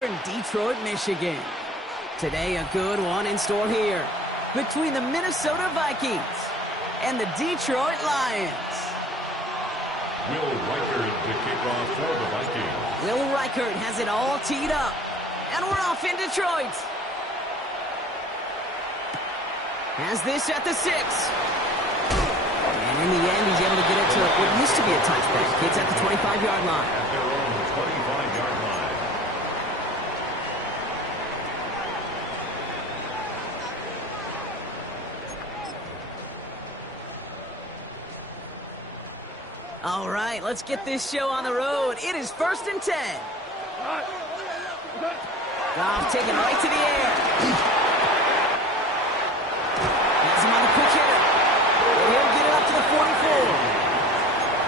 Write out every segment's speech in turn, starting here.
In Detroit, Michigan. Today, a good one in store here between the Minnesota Vikings and the Detroit Lions. Will Reichert to kick off for the Vikings. Will Reichert has it all teed up, and we're off in Detroit. Has this at the 6. And in the end, he's able to get it to what used to be a touchback. It's at the 25-yard line. At their own 25-yard line. All right, let's get this show on the road. It is 1st and 10. Goff taking right to the air. Has him on the quick hitter. And he'll get it up to the 44.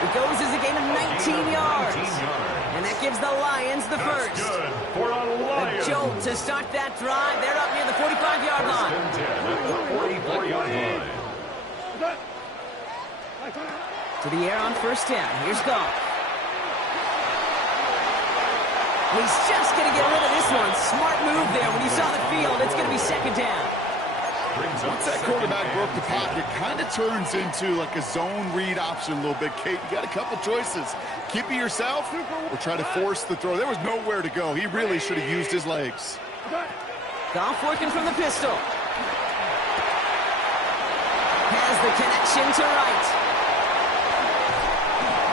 It goes as a gain of 19 yards. And that gives the Lions the first. That's good for a Lions. A jolt to start that drive. They're up near the 45-yard line. 1st and 10 at the 44-yard line. To the air on 1st down. Here's Goff. He's just going to get rid of this one. Smart move there when he saw the field. It's going to be 2nd down. Once that quarterback broke the pocket, kind of turns into like a zone read option a little bit. Kate, you got a couple choices. Keep it yourself or try to force the throw. There was nowhere to go. He really should have used his legs. Goff working from the pistol. Has the connection to right.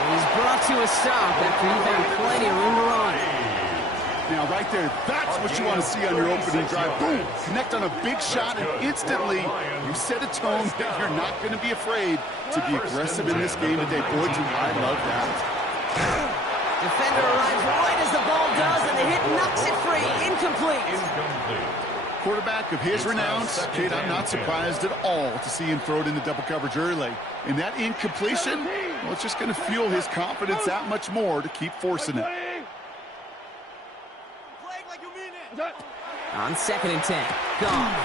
He's brought to a stop after he found plenty of room to run. Now, right there, that's what you want to see on your opening drive. Boom! Connect on a big shot, and instantly you set a tone that you're not going to be afraid to be aggressive in this game today. Boy, do I love that. Defender arrives right as the ball does, and the hit knocks it free. Incomplete. Quarterback of his renounce, Kate, I'm not surprised at all to see him throw it into double coverage early. And that incompletion, well, it's just going to fuel his confidence that much more to keep forcing it. On 2nd and 10. Gone.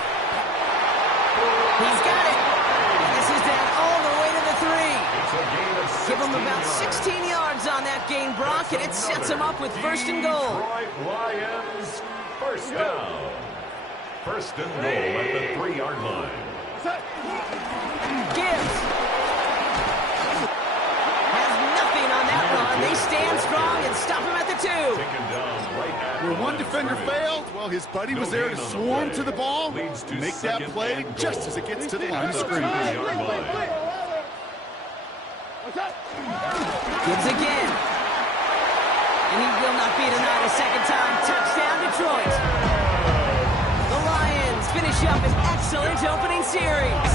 He's got it. And this is down all the way to the 3. Give him about 16 yards on that gain, Brock, and it sets him up with 1st and goal. Lions, 1st down. 1st and goal at the 3-yard line. Gibbs has nothing on that run. They stand strong and stop him at the 2. Where one defender failed, well, his buddy was there to swarm to the ball, make that play just as it gets to the line of scrimmage. Gibbs again. And he will not be denied a 2nd time. Touchdown, Detroit. The Lions finish up an excellent opening series.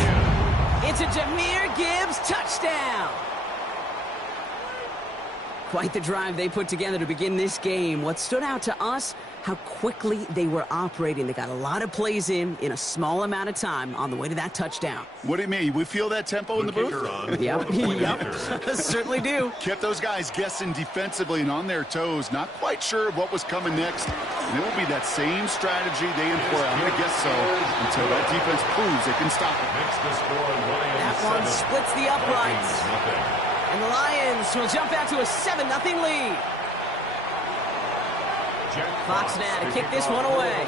It's a Jahmyr Gibbs touchdown. Quite the drive they put together to begin this game. What stood out to us, how quickly they were operating. They got a lot of plays in a small amount of time on the way to that touchdown. What do you mean? We feel that tempo in the booth? Yep. Certainly do. Kept those guys guessing defensively and on their toes. Not quite sure what was coming next. And it will be that same strategy they employ. I'm going to guess so until that defense proves they can stop it. That one splits the uprights. And the Lions will jump out to a 7-0 lead. Fox now to kick this one away.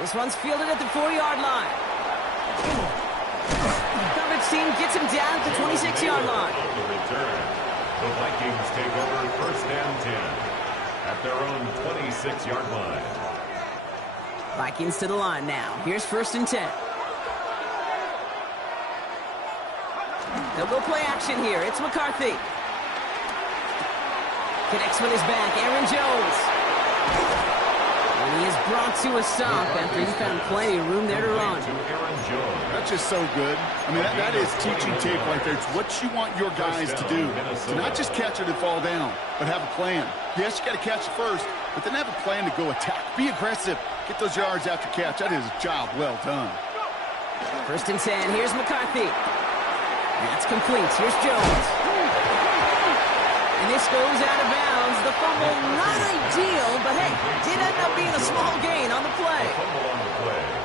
This one's fielded at the 4-yard line. Coverage team gets him down at the 26-yard line. The Vikings take over 1st and 10 at their own 26-yard line. Vikings to the line now. Here's 1st and 10. They'll go play action here. It's McCarthy. Connects with his back. Aaron Jones. And he is brought to a stop after he found plenty of room there to run. That's just so good. I mean, that is teaching tape right there. It's what you want your guys to do. To not just catch it and fall down, but have a plan. Yes, you got to catch it first, but then have a plan to go attack. Be aggressive. Get those yards after catch. That is a job well done. 1st and 10. Here's McCarthy. That's complete. Here's Jones. And this goes out of bounds. The fumble, not ideal, but hey, did end up being a small gain on the play.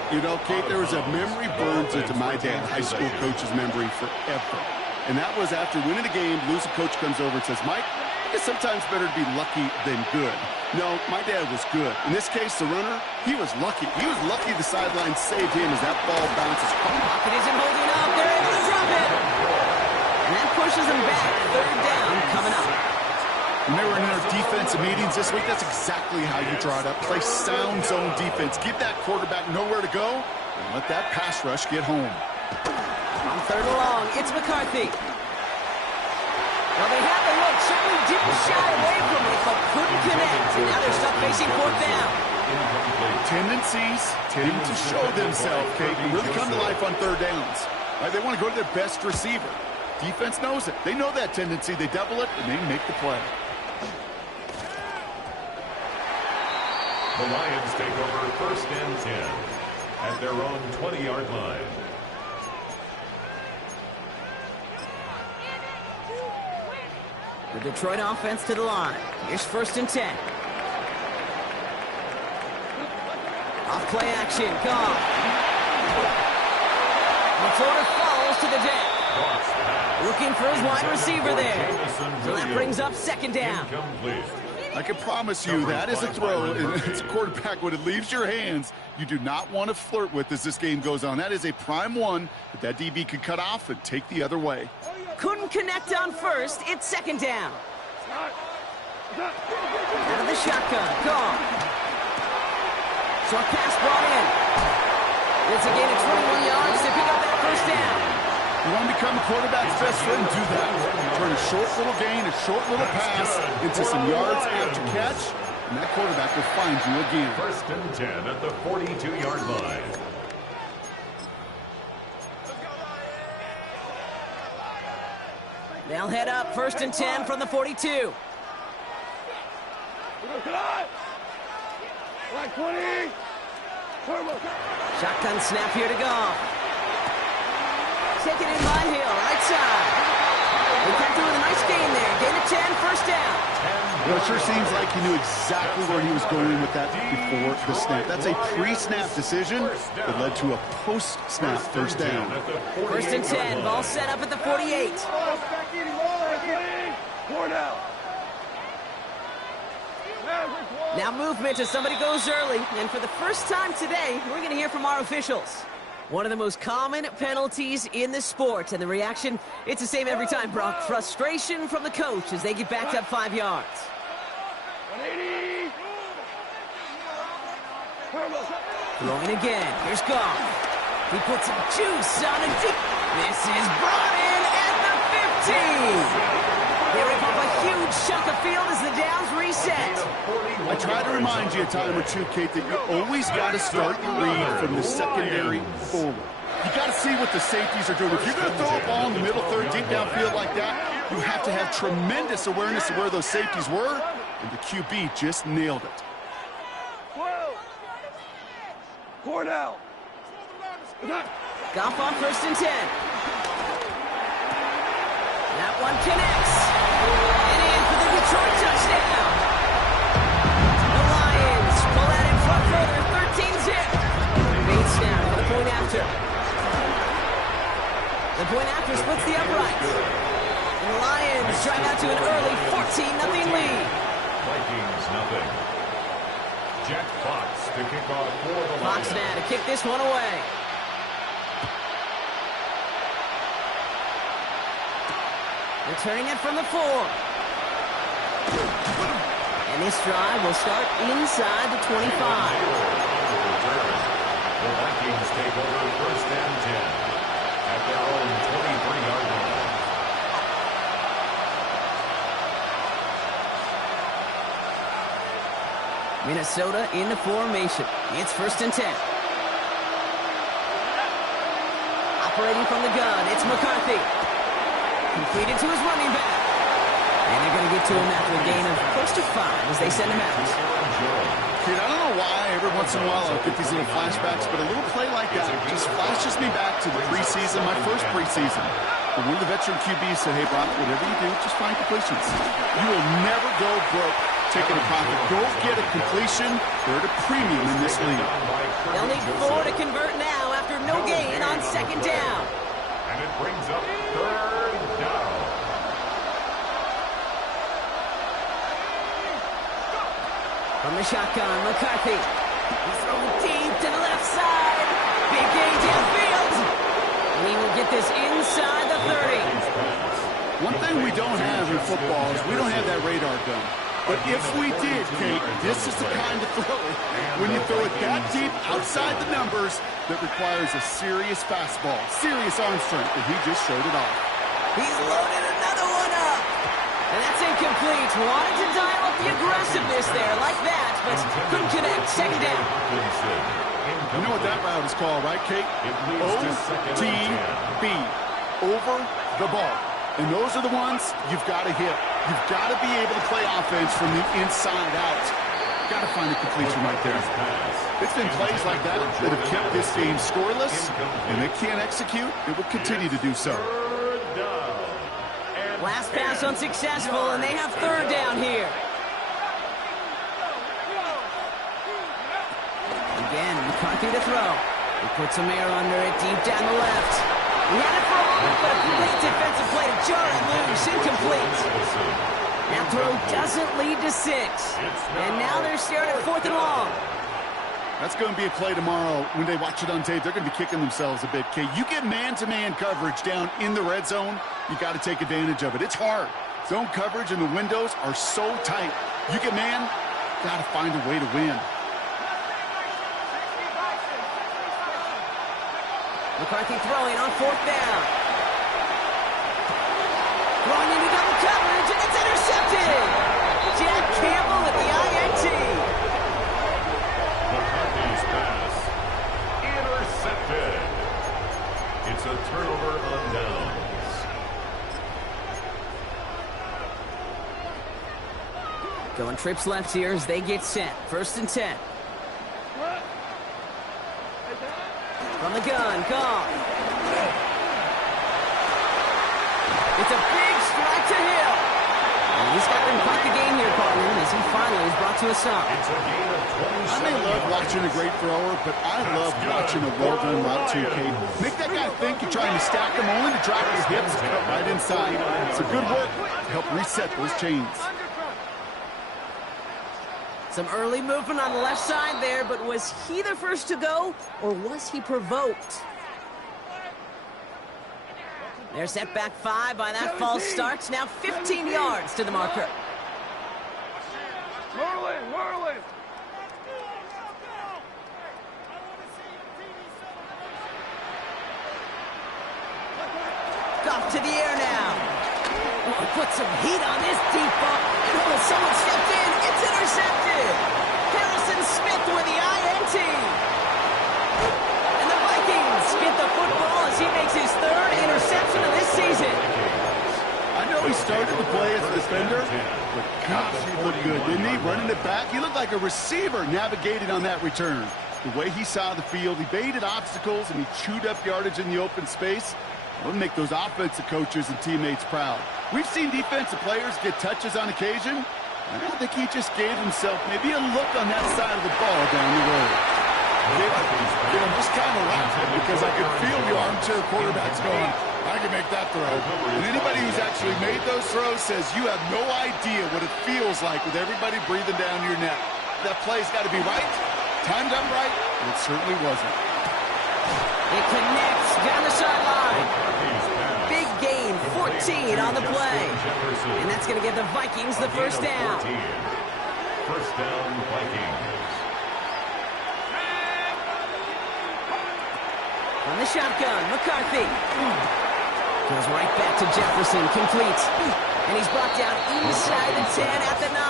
You know, Kate, there was a memory burned into my dad, high school coach's memory forever. And that was after winning a game, losing coach comes over and says, Mike, it's sometimes better to be lucky than good. No, my dad was good. In this case, the runner, he was lucky. He was lucky the sideline saved him as that ball bounces. Pocket isn't holding up. They're able to drop it. And that pushes them back. 3rd down coming up. When they were in our defensive meetings this week, that's exactly how you draw it up. Play sound zone defense. Give that quarterback nowhere to go, and let that pass rush get home. On 3rd and long, it's McCarthy. Well, they had the look. Certainly didn't shy away from it, but couldn't connect. And now they're stuck facing 4th down. Tendencies tend to show themselves, Kate, and really come to life on 3rd downs. Right? They want to go to their best receiver. Defense knows it. They know that tendency. They double it, and they make the play. The Lions take over 1st and 10 at their own 20-yard line. The Detroit offense to the line. Here's 1st and 10. Off play action. Gone. The floater falls to the deck. Looking for his wide receiver there. So that brings up 2nd down. I can promise you that is a throw, and it's a quarterback. When it leaves your hands, you do not want to flirt with as this game goes on. That is a prime one that DB could cut off and take the other way. Couldn't connect on 1st. It's 2nd down. Out of the shotgun. Gone. Short pass brought in. It's a gain of 21 yards to pick up that 1st down. You want to become a quarterback's best friend? Do that. Turn a short little gain, a short little pass into some yards after catch, and that quarterback will find you again. 1st and 10 at the 42-yard line. They'll head up 1st and 10 from the 42. Shotgun snap here to go. Taken in by Hill, right side. He kept doing a nice gain there. Gain of 10, 1st down. Well, it sure seems like he knew exactly where he was going with that before the snap. That's a pre-snap decision that led to a post-snap 1st down. 1st and 10, ball set up at the 48. Now movement as somebody goes early. And for the first time today, we're going to hear from our officials. One of the most common penalties in the sport. And the reaction, it's the same every time, Brock. Frustration from the coach as they get backed up 5 yards. Throwing again. Here's Goff. He puts some juice on a deep. This is brought in at the 15. They rip up a huge chunk of field as the downs reset. I try to remind you a time or two, Kate, that you always got to start your read from the secondary forward. You got to see what the safeties are doing. If you're going to throw a ball in the middle third, deep downfield like that, you have to have tremendous awareness of where those safeties were, and the QB just nailed it. Cornell. Goff on 1st and 10. That one connects. And in for the Detroit touchdown. The Lions pull that in front further, 13-zip. Bait snap for the point after. The point after splits the uprights. And the Lions drive out to an early 14-0 lead. Vikings nothing. Jack Fox to kick off for the Lions. Fox now to kick this one away. Returning it from the 4. And this drive will start inside the 25. The Vikings take over first and 10 at their own 23-yard line. Minnesota in the formation. It's first and 10. Operating from the gun, it's McCarthy. Completed to his running back. And they're going to get to him after a gain of close to 5 as they send him out. Kid, I don't know why every once in a while I'll get these little flashbacks, but a little play like that just flashes me back to the preseason, my first preseason. And one of the veteran QBs said, hey, Brock, whatever you do, just find completions. You will never go broke taking a profit. Go get a completion. They're at a premium in this league. They'll need 4 to convert now after no gain on second down. And it brings up third down. From the shotgun, McCarthy. He's thrown deep to the left side. Big gain downfield. And he will get this inside the 30. One thing we don't have in football is we don't have that radar gun. But if we did, Kate, this is the kind of throw, when you throw it that deep outside the numbers, that requires a serious fastball, serious arm strength, and he just showed it off. He's loaded another one up. And that's incomplete. Wanted to dial up the aggressiveness there like that, but couldn't connect. Second down. You know what that route is called, right, Kate? OTB, over the ball. And those are the ones you've got to hit. You've got to be able to play offense from the inside out. Got to find a completion right there. It's been plays like that that have kept this game scoreless, and they can't execute. It will continue to do so. Last pass unsuccessful, and they have third down here. Again, McCarthy to throw. He puts some air under it deep down the left. He had it for a moment, but a complete defensive play to jar it loose. Incomplete. That throw doesn't lead to 6. And now they're staring at 4th and long. That's going to be a play tomorrow. When they watch it on tape, they're going to be kicking themselves a bit, Kate. You get man-to-man coverage down in the red zone, you got to take advantage of it. It's hard. Zone coverage and the windows are so tight. You get man, got to find a way to win. McCarthy throwing on 4th down. Throwing into double coverage, and it's intercepted. Jack Campbell with the INT. McCarthy's pass intercepted. It's a turnover on downs. Going trips left here as they get set. First and 10. From the gun, gone. It's a big strike to Hill. And he's got him quite the game here, partner, as he finally is brought to a stop. It's a gain of 27. I may love watching a great thrower, but I love watching a well-done route too, Kate. Make that guy think you're trying to stack him, only to drop his hips and cut right inside. It's a good work to help reset those chains. Some early movement on the left side there, but was he the first to go, or was he provoked? They're set back 5 by that false start. Now 15 yards to the marker. Merlin! Off to the air now. Oh, put some heat on this deep ball. And oh, someone stepped in. It's intercepted. Harrison Smith with the INT. And the Vikings get the football as he makes his 3rd interception of this season. I know he started the play as a defender, but gosh, he looked good, didn't he? Running it back, he looked like a receiver navigating on that return. The way he saw the field, he baited obstacles, and he chewed up yardage in the open space. It would make those offensive coaches and teammates proud. We've seen defensive players get touches on occasion, and I think he just gave himself maybe a look on that side of the ball down the road. I'm just kind of laughing because I could feel the armchair quarterbacks going, I can make that throw. And anybody who's actually made those throws says you have no idea what it feels like with everybody breathing down your neck. That play's got to be right, timed up right, and it certainly wasn't. It connects down the sideline. Big gain, 14 on the play. And that's going to give the Vikings the first down. First down, Vikings. From the shotgun, McCarthy. Goes right back to Jefferson, complete. And he's brought down inside the 10 at the 9.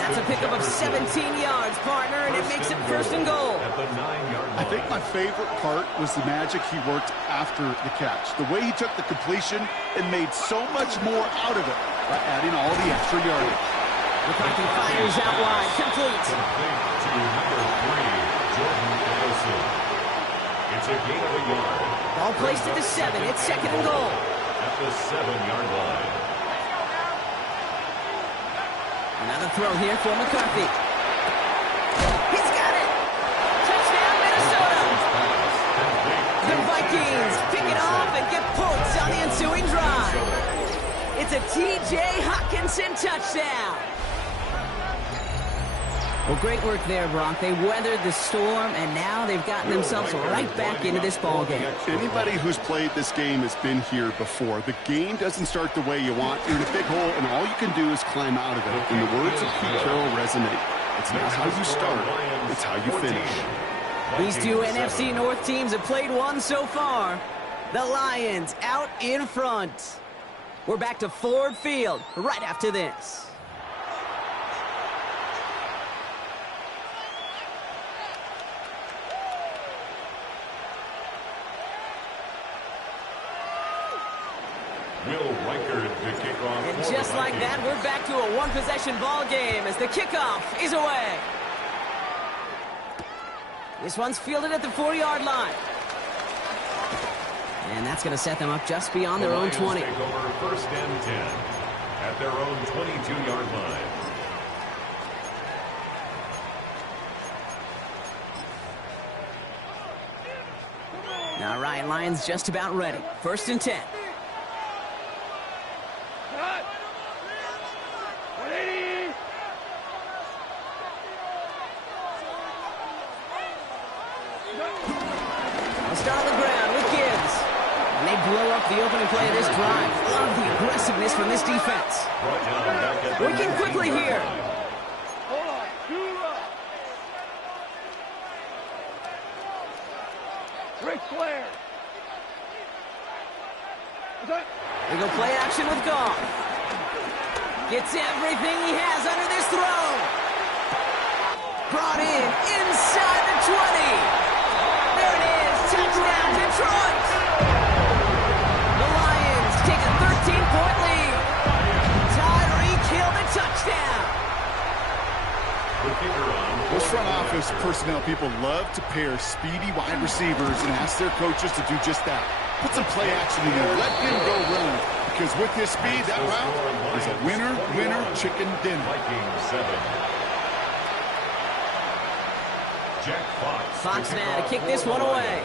That's a pickup of 17 yards, partner, and it makes it first and goal. I think my favorite part was the magic he worked after the catch. The way he took the completion and made so much more out of it by adding all the extra yardage. McCarthy fires out wide, complete. To number 3, Jordan Addison. It's a gain of a yard. Ball placed at the 7. It's second and goal. At the 7-yard line. Another throw here for McCarthy. He's got it. Touchdown, Minnesota. The Vikings pick it off and get points on the ensuing drive. It's a T.J. Hockenson touchdown. Well, great work there, Brock. They weathered the storm, and now they've gotten themselves right back into this ball game. Anybody who's played this game has been here before. The game doesn't start the way you want. You're in a big hole, and all you can do is climb out of it. And the words of Pete Carroll resonate. It's not how you start, it's how you finish. These two NFC North teams have played one so far. The Lions out in front. We're back to Ford Field right after this. And just like that, we're back to a one-possession ball game as the kickoff is away. This one's fielded at the 4-yard line. And that's going to set them up just beyond their own 20. Take over first and 10 at their own 22-yard line. All right, Lions just about ready. First and 10. They'll start on the ground with Gibbs. And they blow up the opening play of this drive. Love the aggressiveness from this defense. Working quickly here. Hold on. Ric Flair. They go play action with Goff. Gets everything he has under this throw. Brought in inside the 20. There it is. Touchdown, Detroit. The Lions take a 13-point lead. Tyreek Hill the touchdown. Those front office personnel people love to pair speedy wide receivers and ask their coaches to do just that. Put some play action in there. Let him go run. Because with his speed, that route is a winner, winner, chicken dinner. Vikings 7. Jack Fox. Fox now to kick this one away.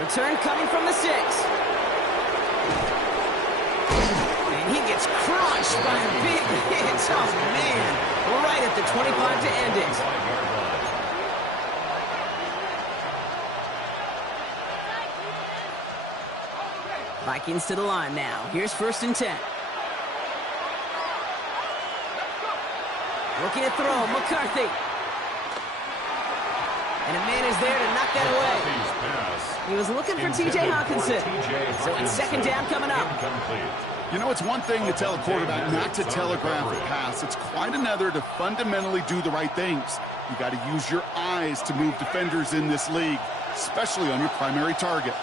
Return coming from the 6. And he gets crushed by a big hit. Oh, man. Right at the 25 to end it. Vikings to the line now. Here's first and 10. Looking to throw, McCarthy. And a man is there to knock that away. He was looking for T.J. Hockenson. So it's second down coming up. You know, it's one thing to tell a quarterback not to telegraph a pass. It's quite another to fundamentally do the right things. You got to use your eyes to move defenders in this league, especially on your primary target.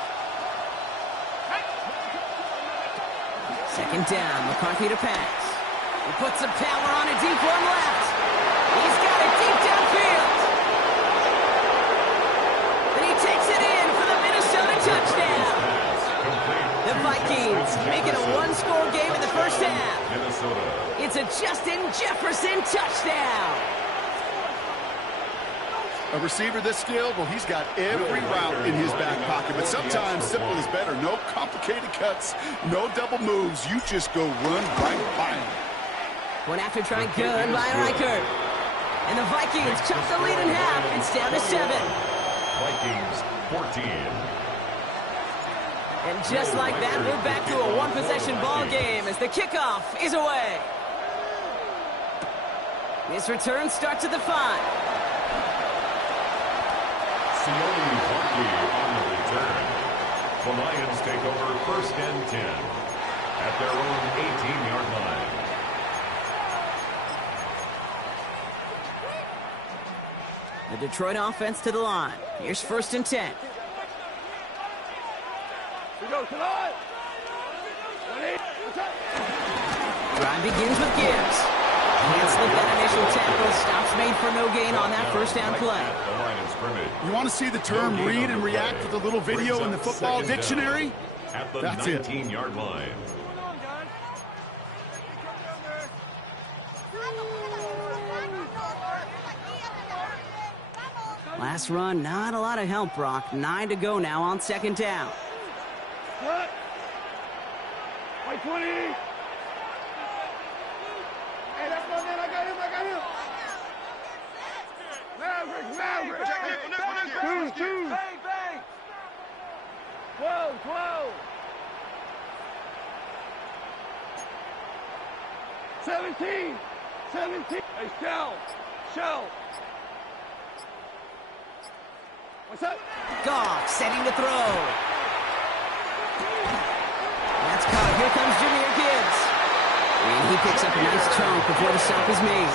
Second down, McCarthy to pass. He puts some power on a deep one left. He's got it deep downfield. And he takes it in for the Minnesota touchdown. The Vikings make it a one-score game in the first half. It's a Justin Jefferson touchdown. A receiver this skilled, well, he's got every route in his back pocket. But sometimes simple is better. No complicated cuts, no double moves. You just go run right by him. One after trying good by Reichert. And the Vikings chop the lead in half. It's down to 7. Vikings 14. And just like that, we're back to a one-possession ball game as the kickoff is away. This return starts at the 5. Sione Hockey on the return. The Lions take over first and 10 at their own 18-yard line. The Detroit offense to the line. Here's first and 10. We go tonight. Drive begins with Gibbs. Can't slip that initial tackle. Stops made for no gain on that first down play. You want to see the term read and react with a little video in the football dictionary? At the That's it. 19-yard line. Last run, not a lot of help, Brock. 9 to go now on second down. What? White 20. Hey, that's my man. I got him. Maverick. Two. Bang. 12. 17. Hey, Shell. What's up? Goff setting to throw. That's caught. Here comes Jahmyr Gibbs. And he picks up a nice chunk before the stop is made.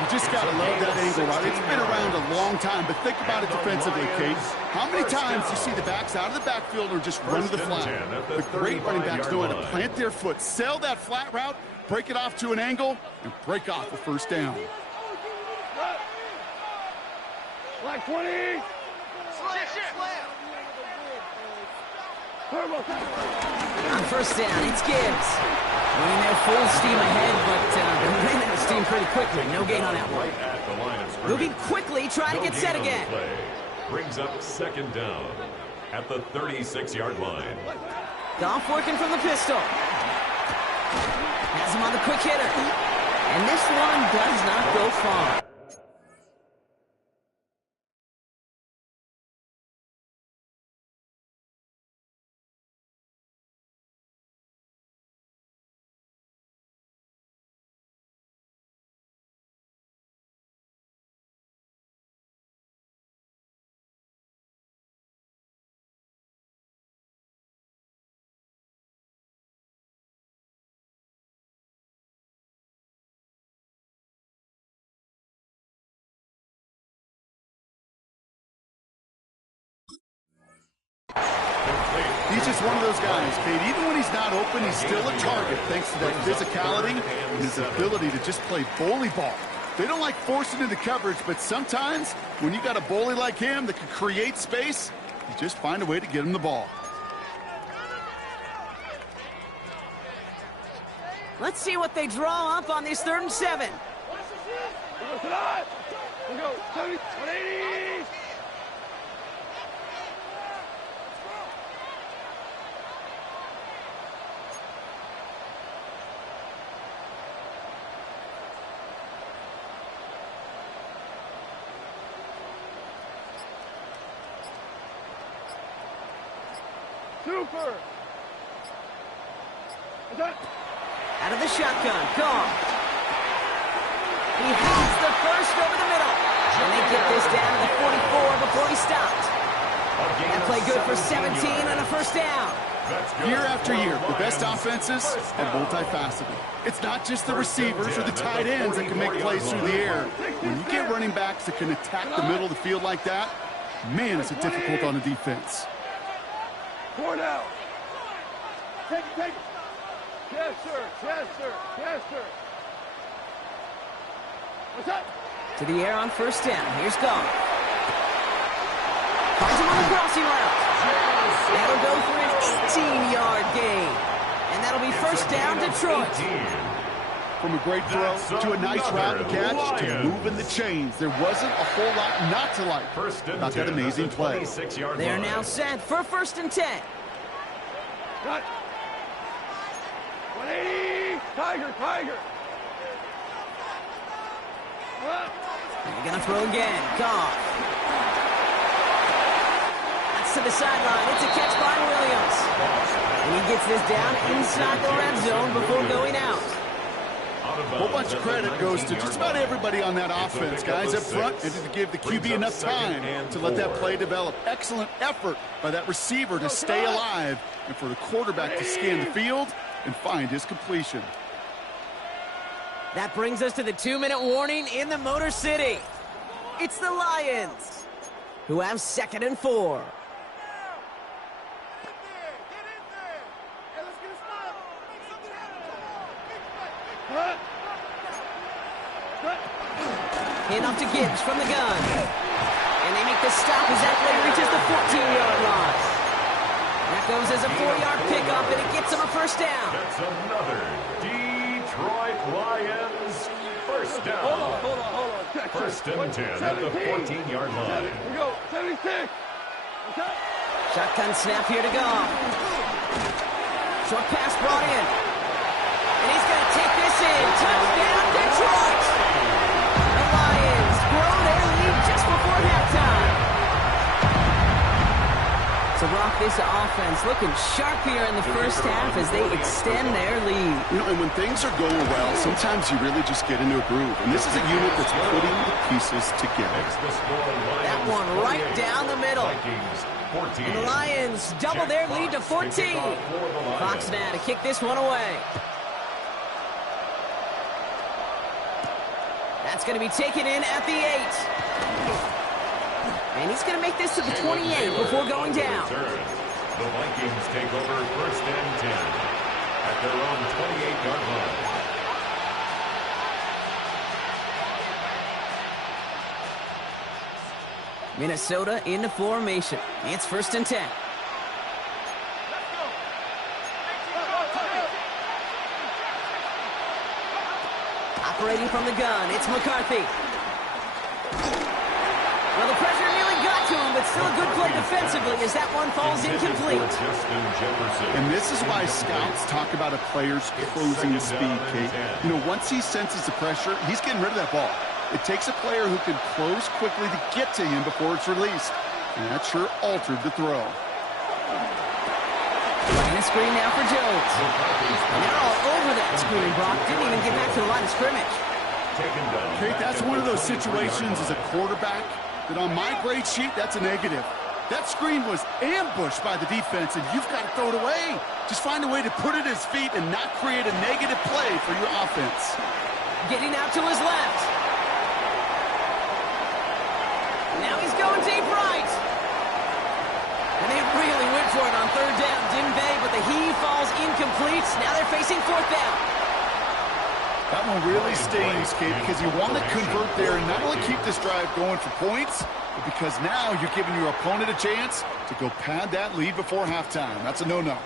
You just got to love that angle, right? It's been around a long time, but think about it defensively, Kate. How many times do you see the backs out of the backfield or just run to the flat? The great running backs know how to plant their foot, sail that flat route, break it off to an angle, and break off a first down. Black 20. On first down, it's Gibbs. Running there full steam ahead, but they're running out of steam pretty quickly. No gain on that one. Moving quickly, try to get set again. Brings up second down at the 36-yard line. Goff working from the pistol. Has him on the quick hitter. And this one does not go far. He's just one of those guys, Kate. Even when he's not open, he's still a target thanks to that physicality and his ability to just play bully ball. They don't like forcing into coverage, but sometimes when you got a bully like him that can create space, you just find a way to get him the ball. Let's see what they draw up on this 3rd and 7. We go 70, 180. Super. Out of the shotgun, Goff. He has the first over the middle. And they get this down to the 44 before he stopped. That play good for 17 and a first down. Year after year, the best offenses are multifaceted. It's not just the receivers or the tight ends that can make plays through the air. When you get running backs that can attack the middle of the field like that, man, is it difficult on a defense. 4 down. Take it. Yes, sir. What's up? To the air on first down. Here's Goff. Finds him on the crossing route. That'll go for an 18-yard gain. And that'll be first down, Detroit. From a great throw to a nice route catch to moving the chains, there wasn't a whole lot not to like about that amazing play. They're now set for first and 10. Cut. 180. Tiger. They're going to throw again. Goff. That's to the sideline. It's a catch by Williams. And he gets this down inside the red zone before going out. of A whole bounds bunch of at the credit goes to 19-yard just about line. everybody on that It's a offense. pickup Guys of up front 6. and to give the Brings QB up enough 2nd time and to let that 4. play develop. Excellent effort by that receiver to stay alive and for the quarterback to scan the field and find his completion. That brings us to the 2-minute warning in the Motor City. It's the Lions, who have 2nd and 4. Hand off to Gibbs from the gun. And they make the stop as that play reaches the 14-yard line. That goes as a 4-yard pickup, and it gets them a first down. That's another Detroit Lions first down. Hold on. Check. First and 10 at the 14-yard line. Here we go. 76. Okay. Shotgun snap here to go. Short pass brought in. And he's going to take this in. Touchdown, Detroit! The Lions grow their lead just before halftime. So, Brock, this offense looking sharp here in the first half as they extend their lead. You know, and when things are going well, sometimes you really just get into a groove. And this is a unit that's putting the pieces together. Makes the score Lions That one right 28, down the middle. Vikings 14. And the Lions double their lead to 14. Fox now to kick this one away. That's going to be taken in at the 8. And he's going to make this to the 28 before going down. The Vikings take over first and 10 at their own 28-yard line. Minnesota into formation. It's first and 10. Operating from the gun, it's McCarthy. Well, the pressure nearly got to him, but still a good play defensively as that one falls incomplete. And this is why scouts talk about a player's closing speed, Kate. You know, once he senses the pressure, he's getting rid of that ball. It takes a player who can close quickly to get to him before it's released. And that sure altered the throw. Running a screen now for Jones. And they're all over that screen, Brock. Didn't even get back to the line of scrimmage. Kate, that's one of those situations as a quarterback that on my grade sheet, that's a negative. That screen was ambushed by the defense, and you've got to throw it away. Just find a way to put it at his feet and not create a negative play for your offense. Getting out to his left. Now he's going deep right. And they really went for it on third down, didn't they? But the heave falls incomplete. Now they're facing fourth down. That one really stings, Kate, because you want to convert there and not only keep this drive going for points, but because now you're giving your opponent a chance to go pad that lead before halftime. That's a no-no.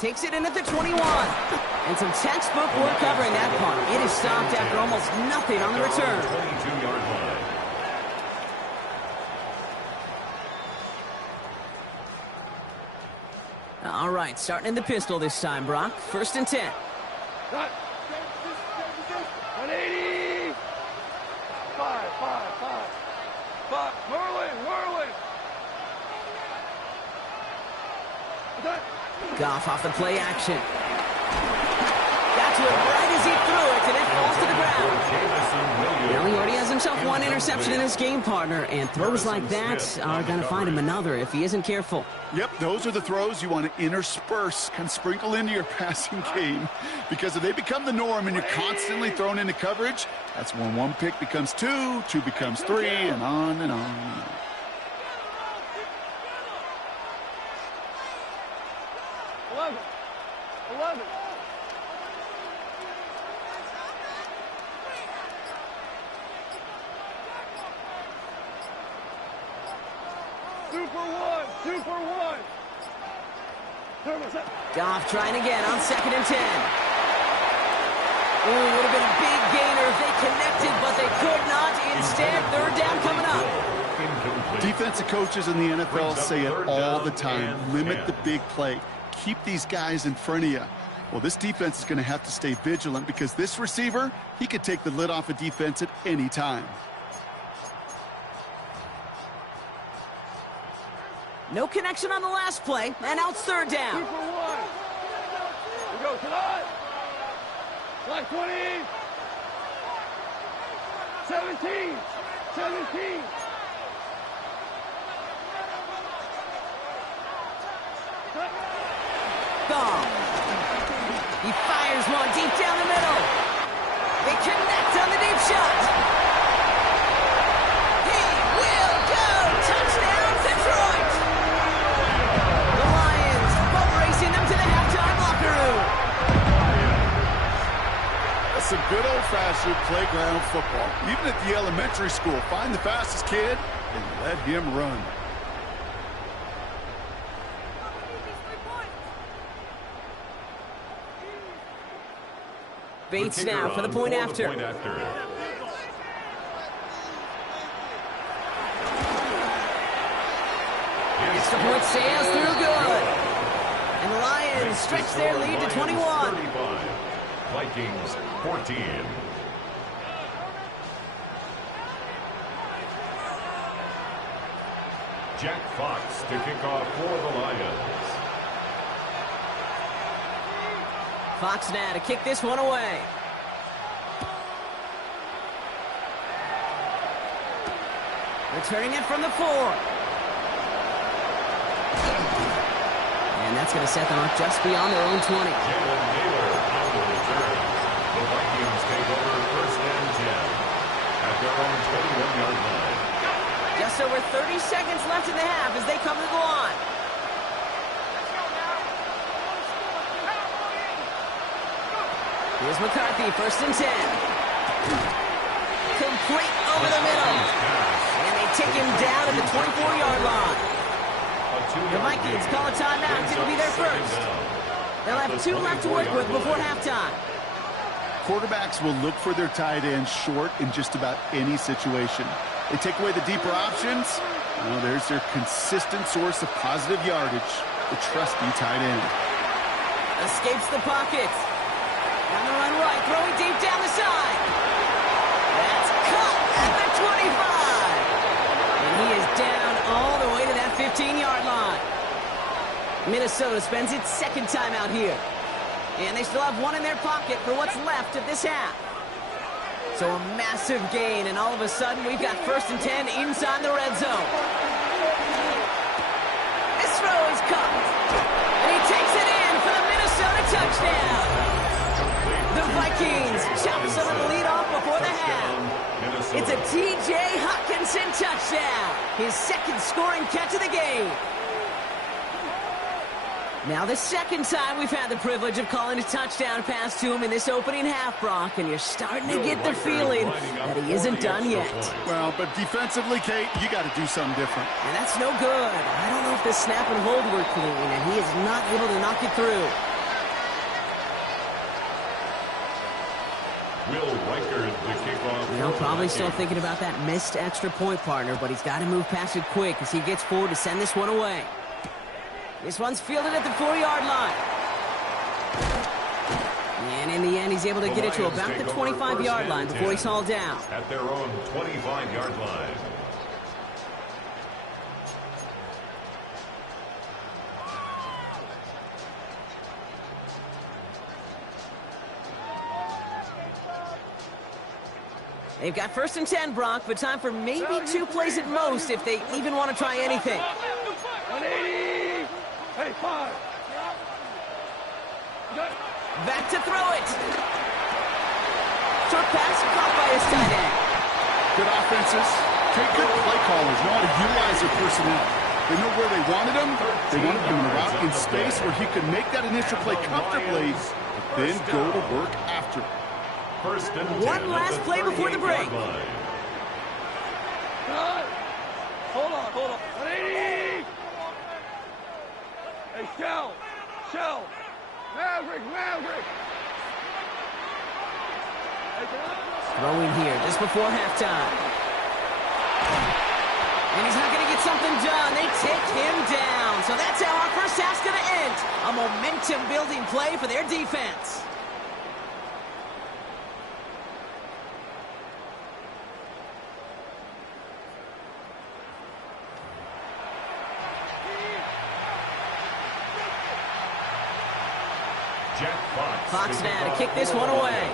Takes it in at the 21. And some textbook work covering that punt. It is stopped after almost nothing on the return. 22-yard line. All right, starting in the pistol this time, Brock. First and 10. Cut. 180. 5. Whirling. Goff off the play action. Got to it right as he threw it, and it falls to the ground. Well, he already has himself one interception in his game, partner, and throws like that are going to find him another if he isn't careful. Yep, those are the throws you want to intersperse, kind of sprinkle into your passing game, because if they become the norm and you're constantly thrown into coverage, that's when one pick becomes two becomes three, and on and on and on. Super one. Goff trying again on second and 10. Ooh, would have been a big gainer if they connected, but they could not. Instead, third down coming up. Defensive coaches in the NFL say it all the time. Limit the big play. Keep these guys in front of you. Well, this defense is going to have to stay vigilant because this receiver, he could take the lid off a defense at any time. No connection on the last play, and now it's third down. Super one. We go tonight. Like 20. 17. 17. Gone. He fires one deep down the middle. They connect on the deep shot. He will go. Touchdown, Detroit. The Lions both racing them to the halftime locker room. That's some good old-fashioned playground football. Even at the elementary school, find the fastest kid and let him run. Bates now for the point after. Extra point sails through good. And the Lions stretch their lead to 21. 35. Vikings 14. Jack Fox to kick off for the Lions. Fox now to kick this one away. Returning it from the 4. And that's going to set them up just beyond their own 20. Jalen Naylor on the return. The Vikings take over first and 10 at their own 21-yard line. Just over 30 seconds left in the half as they come to the line. Here's McCarthy, first and 10. Complete over the middle. And they take him down at the 24-yard line. The Vikings call a timeout. It'll be their first. They'll have 2 left to work with before halftime. Quarterbacks will look for their tight ends short in just about any situation. They take away the deeper options. Well, there's their consistent source of positive yardage, the trusty tight end. Escapes the pocket. On the run right, throwing deep down the side. That's caught at the 25. And he is down all the way to that 15-yard line. Minnesota spends its second time out here. And they still have 1 in their pocket for what's left of this half. So a massive gain, and all of a sudden we've got first and 10 inside the red zone. This throw is caught. And he takes it in for the Minnesota touchdown. The Vikings chop some of the lead off before the half. It's a T.J. Hockenson touchdown. His second scoring catch of the game. Now the second time we've had the privilege of calling a touchdown pass to him in this opening half, Brock, and you're starting to get the feeling that he isn't done yet. Well, but defensively, Kate, you got to do something different. And that's no good. I don't know if the snap and hold were clean, and he is not able to knock it through. Will Reichard the kickoff. You know, probably still thinking about that missed extra point, partner, but he's got to move past it quick as he gets forward to send this one away. This one's fielded at the 4-yard line. And in the end, he's able to get it to about the 25-yard line before he's hauled down. At their own 25-yard line. They've got first and 10, Brock, but time for maybe 2 plays at most if they even want to try anything. 180. Hey, 5. Back to throw it. Short pass caught by his tight end. Good offenses. Take good play callers. Know how to utilize their personnel. They know where they wanted him. They wanted him in a route in space where he could make that initial play comfortably, but then go to work after. First and 10 One last play before the break. Hold on. 180. Hey, Shell. Maverick. Throwing here just before halftime. And he's not going to get something done. They take him down. So that's how our first half's going to end. A momentum-building play for their defense. Fox now to kick this one away.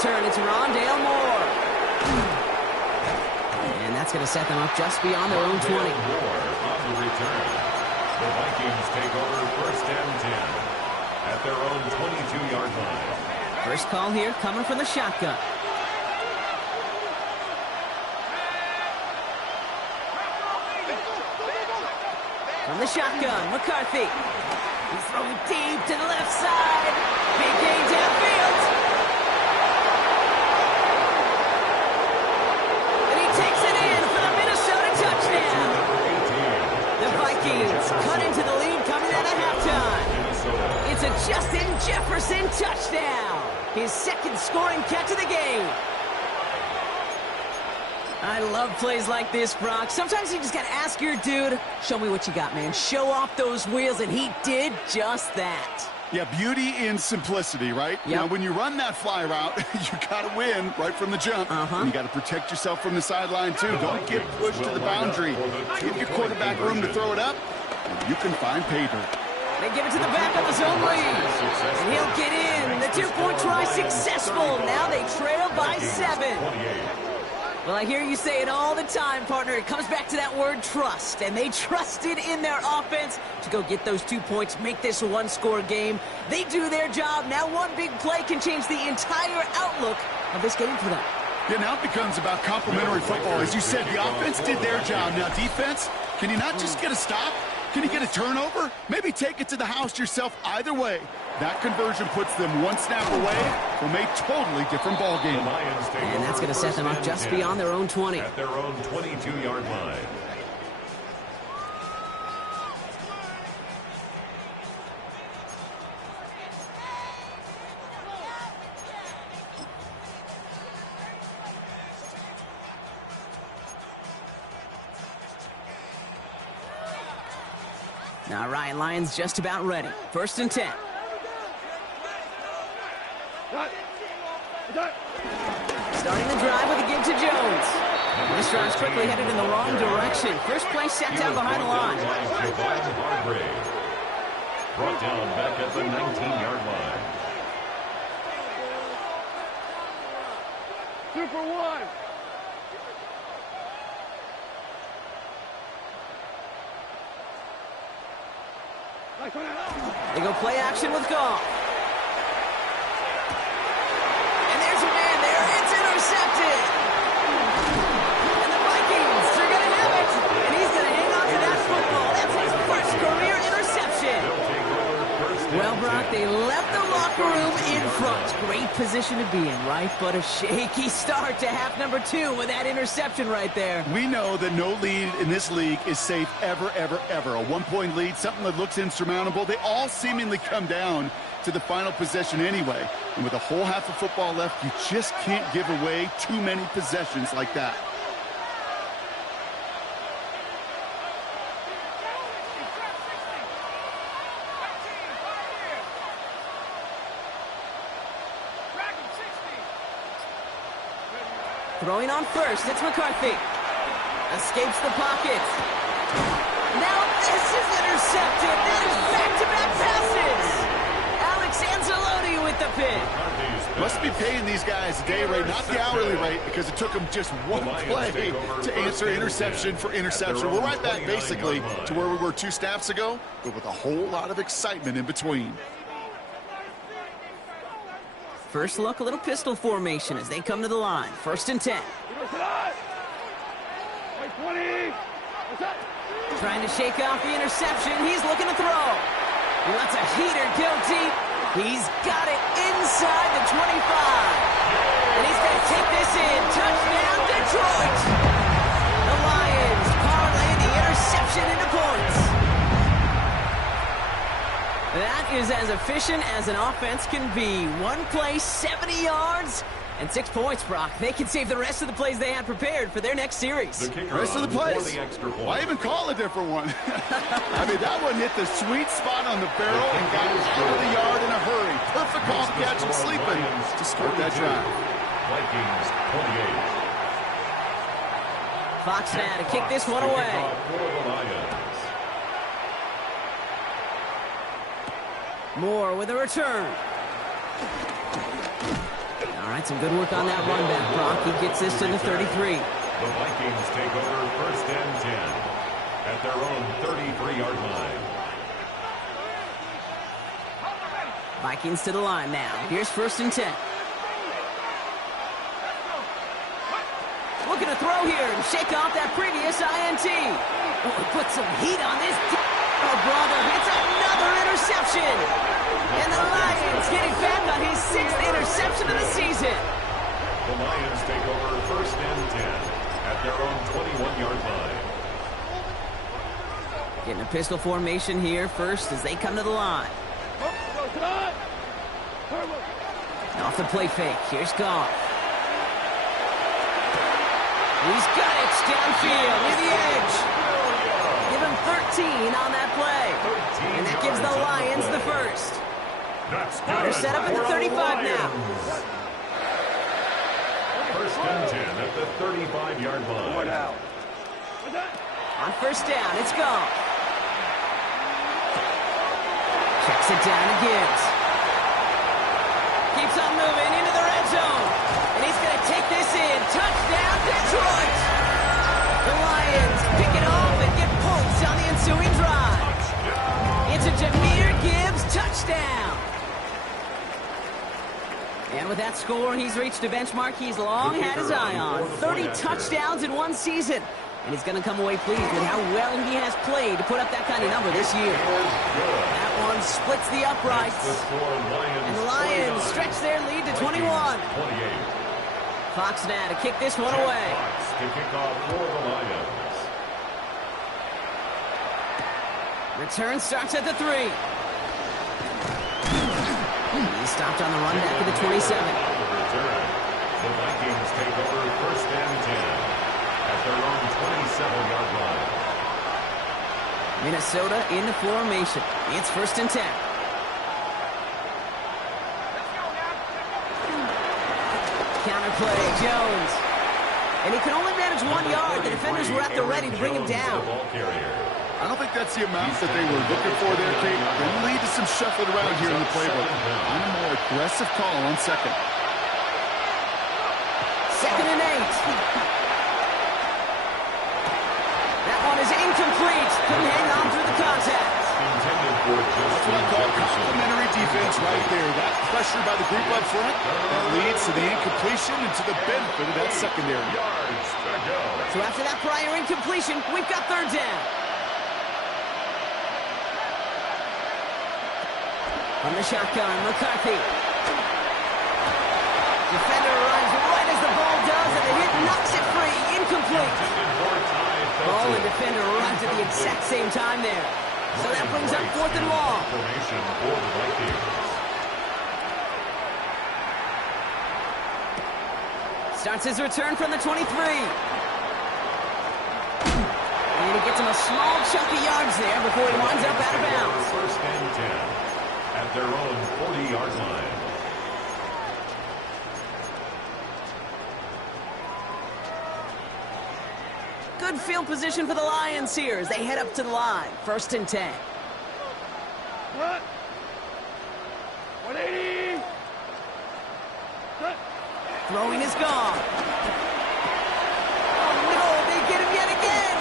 return. It's Rondale Moore. And that's going to set them up just beyond their own 20. Moore on the return. The Vikings take over first and 10 at their own 22-yard line. First call here coming from the shotgun. From the shotgun, McCarthy. He's throwing deep to the left side. Big gain downfield. And he takes it in for the Minnesota touchdown. The Vikings cut into the lead coming out of halftime. It's a Justin Jefferson touchdown. His second scoring catch of the game. I love plays like this, Brock. Sometimes you just got to ask your dude, show me what you got, man. Show off those wheels, and he did just that. Yeah, beauty in simplicity, right? Yep. You know, when you run that fly route, you got to win right from the jump. You got to protect yourself from the sideline, too. Don't get pushed to the boundary. Give your quarterback room to throw it up, and you can find pay dirt. They give it to the back of his own lead. And he'll get in. The two-point try successful. Now they trail by 7. Well, I hear you say it all the time, partner. It comes back to that word trust. And they trusted in their offense to go get those 2 points, make this a one-score game. They do their job. Now one big play can change the entire outlook of this game for them. Yeah, now it becomes about complementary football. As you said, the offense did their job. Now defense, can you not just get a stop? Can you get a turnover? Maybe take it to the house yourself. Either way, that conversion puts them one snap away from a totally different ball game. And that's going to set them up just beyond their own 20. At their own 22-yard line. All right, Lions just about ready. First and 10. Starting the drive with a give to Jones. This drive's quickly headed in the wrong direction. First play set down behind the line. Brought down back at the 19-yard line. 2 for 1. They go play action with Goff. And there's a man there. It's intercepted. And the Vikings are going to have it. And he's going to hang on to that football. That's his first career interception. Well, Brock, they left the locker room in front. Great position to be in, right? But a shaky start to half number 2 with that interception right there. We know that no lead in this league is safe ever, ever, ever. A one-point lead, something that looks insurmountable. They all seemingly come down to the final possession anyway. And with a whole half of football left, you just can't give away too many possessions like that. Throwing on first, it's McCarthy. Escapes the pocket. Now this is intercepted. That is back-to-back passes. Alex Anzalone with the pick. Must be paying these guys a day rate, not the hourly rate, because it took them just one play to answer interception for interception. We're right back basically to where we were 2 snaps ago, but with a whole lot of excitement in between. First look, a little pistol formation as they come to the line. First and 10. Trying to shake off the interception. He's looking to throw. He lets a heater go deep. He's got it inside the 25. And he's going to take this in. Touchdown, Detroit. The Lions parlay the interception into points. That is as efficient as an offense can be. One play, 70 yards, and 6 points, Brock. They can save the rest of the plays they had prepared for their next series. The rest of the plays? Why even call a different one? I mean, that one hit the sweet spot on the barrel and got out of the yard in a hurry. Perfect call to catch him sleeping to start that drive. Vikings 28. Fox now to kick this one away. Moore with a return. All right, right, some good work on that run back, Brock. He gets this to the 33. The Vikings take over first and 10 at their own 33-yard line. Vikings to the line now. Here's first and 10. Looking to throw here and shake off that previous INT. Oh, he put some heat on this. Oh, brother, it's another interception. And the Lions getting back on his 6th interception of the season. The Lions take over first and 10 at their own 21-yard line. Getting a pistol formation here first as they come to the line. Off the play fake. Here's Goff. He's got it downfield near the edge. Give him 13 on that play. And that gives the Lions the first. They're set up at the 35 now. First and 10 at the 35-yard line. On first down, it's Goff. Checks it down to Gibbs. Keeps on moving into the red zone. And he's going to take this in. Touchdown, Detroit! The Lions pick it off and get points on the ensuing drive. It's a Jahmyr Gibbs touchdown. And with that score, he's reached a benchmark he's long had his eye on. 30 touchdowns in one season. And he's going to come away pleased with how well he has played to put up that kind of number this year. That one splits the uprights. And the Lions stretch their lead to 21. Fox now to kick this one away. To kick off for the Lions. Return starts at the 3. He stopped on the run back to the 27. The Vikings take over first and 10 at their own 27-yard line. Minnesota in the formation. It's first and 10. Counterplay, Jones. And he can only manage 1 yard. The defenders were at the ready to bring him down. I don't think that's the amount that they were looking for there, Kate. They lead to some shuffling around here in the playbook. On a more aggressive call on second. Second and 8. That one is incomplete. Couldn't hang on through the contact. That's what I call complementary defense right there. That pressure by the group up front, that leads to the incompletion and to the benefit of that secondary. So after that prior incompletion, we've got third down. From the shotgun, McCarthy. Defender runs right as the ball does, and the hit knocks it free. Incomplete. Ball and defender arrives at the exact same time there. So that brings up fourth and long. Starts his return from the 23. And he gets him a small chunk of yards there before he winds up out of bounds. First and 10 at their own 40-yard line. Good field position for the Lions here as they head up to the line. First and 10. What? 180. What? Throwing is gone. Oh no, they get him yet again.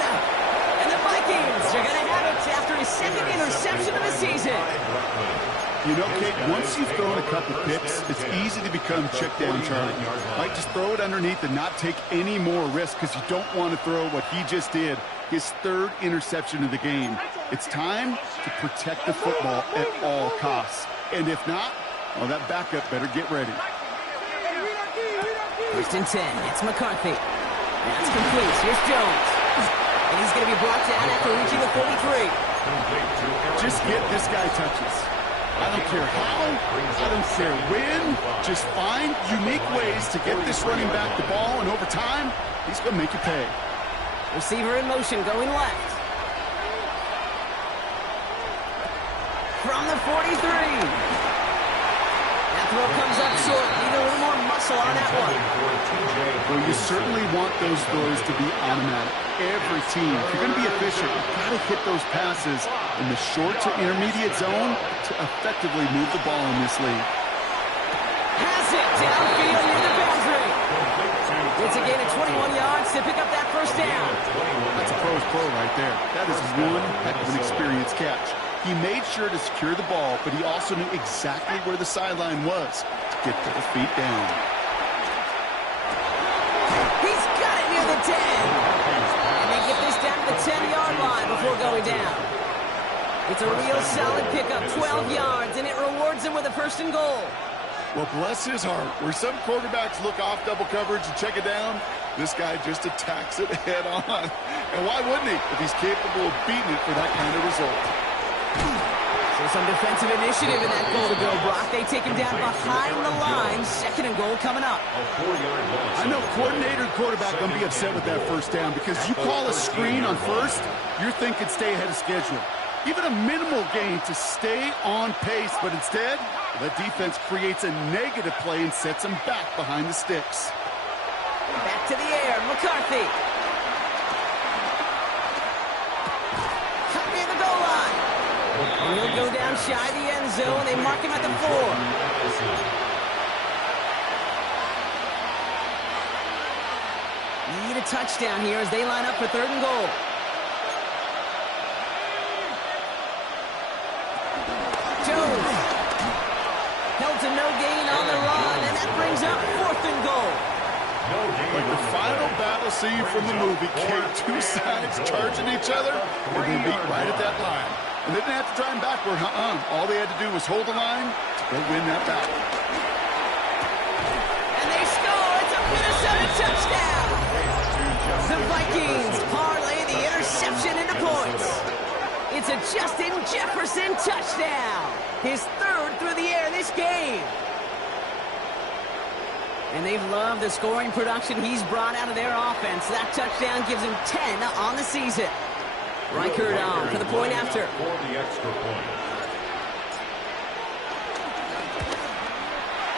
And the Vikings are going to have it after his second interception of the season. You know, Kate, once you've thrown a couple picks, it's easy to become check down Charlie. Like, just throw it underneath and not take any more risk because you don't want to throw what he just did, his third interception of the game. It's time to protect the football at all costs. And if not, well, that backup better get ready. First and 10, it's McCarthy. That's complete. Here's Jones. And he's going to be brought down after reaching the 43. Just get this guy touches. I don't care how, I don't care when, just find unique ways to get this running back the ball, and over time, he's going to make you pay. Receiver in motion, going left. From the 43. That throw comes up short. Need a little more muscle on that one. Well, you certainly want those throws to be automatic. Every team, if you're going to be efficient, you've got to hit those passes in the short to intermediate zone to effectively move the ball in this league. Has it downfield near the boundary. It's a gain of 21 yards to pick up that first down. That's a pro's pro right there. That is one heck of an experienced catch. He made sure to secure the ball, but he also knew exactly where the sideline was to get those feet down. He's got it near the 10. And they get this down to the 10-yard line before going down. It's a real solid pickup, 12 yards, and it rewards him with a first and goal. Well, bless his heart. Where some quarterbacks look off double coverage and check it down, this guy just attacks it head on. And why wouldn't he if he's capable of beating it for that kind of result? So some defensive initiative in that goal to go, Brock. They take him down behind the line. Second and goal coming up. I know coordinator and quarterback going to be upset with that first down because you call a screen on first, you're thinking stay ahead of schedule. Even a minimal gain to stay on pace, but instead, the defense creates a negative play and sets them back behind the sticks. Back to the air, McCarthy. Cut near the goal line. And he'll go down shy of the end zone. They mark him at the 4. Need a touchdown here as they line up for third and goal. Jones. Held to no gain on the run, and that brings up fourth and goal. Like the final battle scene from the movie, Kate, two sides charging each other, and they meet right at that line. And they didn't have to drive him backward, All they had to do was hold the line to go win that battle. And they score. It's a Minnesota touchdown. The Vikings parlay the interception into points. It's a Justin Jefferson touchdown. His third through the air this game. And they've loved the scoring production he's brought out of their offense. That touchdown gives him 10 on the season. Reichert on for the point after. For the extra point.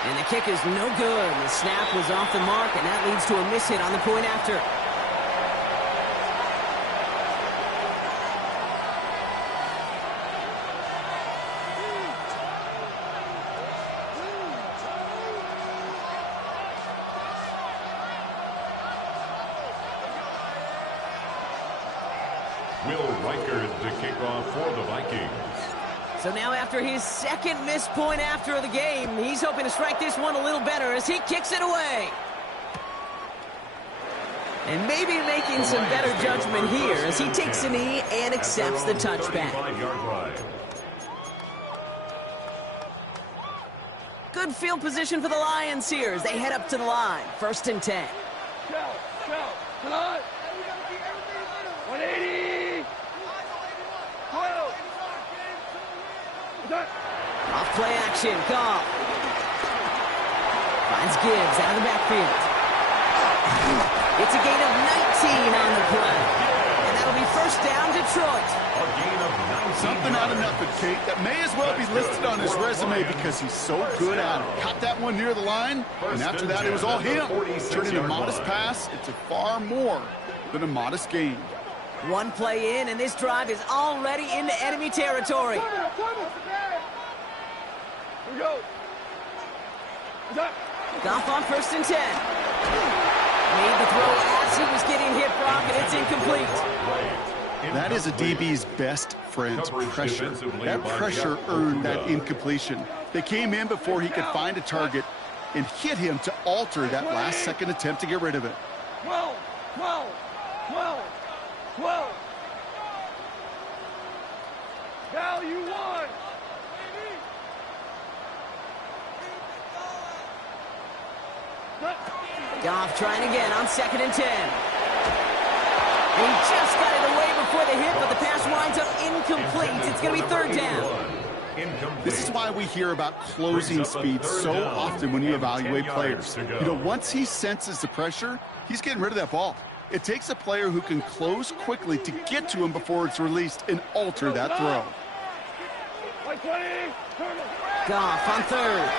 And the kick is no good. The snap was off the mark, and that leads to a miss hit on the point after. Will Reichert to kick off for the Vikings. So now after his second missed point after the game, he's hoping to strike this one a little better as he kicks it away. And maybe making some better judgment here as he takes a knee and accepts the touchback. Good field position for the Lions here as they head up to the line. First and 10. Tonight. 180. 12. Off play action, Goff. Finds Gibbs out of the backfield. It's a gain of 19 on the play. And that'll be first down, Detroit. A gain of 19. Something out of nothing, Kate. That may as well be listed on his resume because he's so good at it. Caught that one near the line, and after that it was all him. Turning a modest pass into far more than a modest gain. One play in, and this drive is already into enemy territory. Here we go. Goff on first and 10. Made the throw as he was getting hit, Brock, and it's incomplete. That is a DB's best friend's pressure. That pressure earned that incompletion. They came in before he could find a target and hit him to alter that last-second attempt to get rid of it. 12. 12. 12. 12. Value 1. Goff trying again on second and 10. He just got it away before the hit, but the pass winds up incomplete. It's going to be third down. This is why we hear about closing speed so often when you evaluate players. You know, once he senses the pressure, he's getting rid of that ball. It takes a player who can close quickly to get to him before it's released and alter that throw. Goff on third.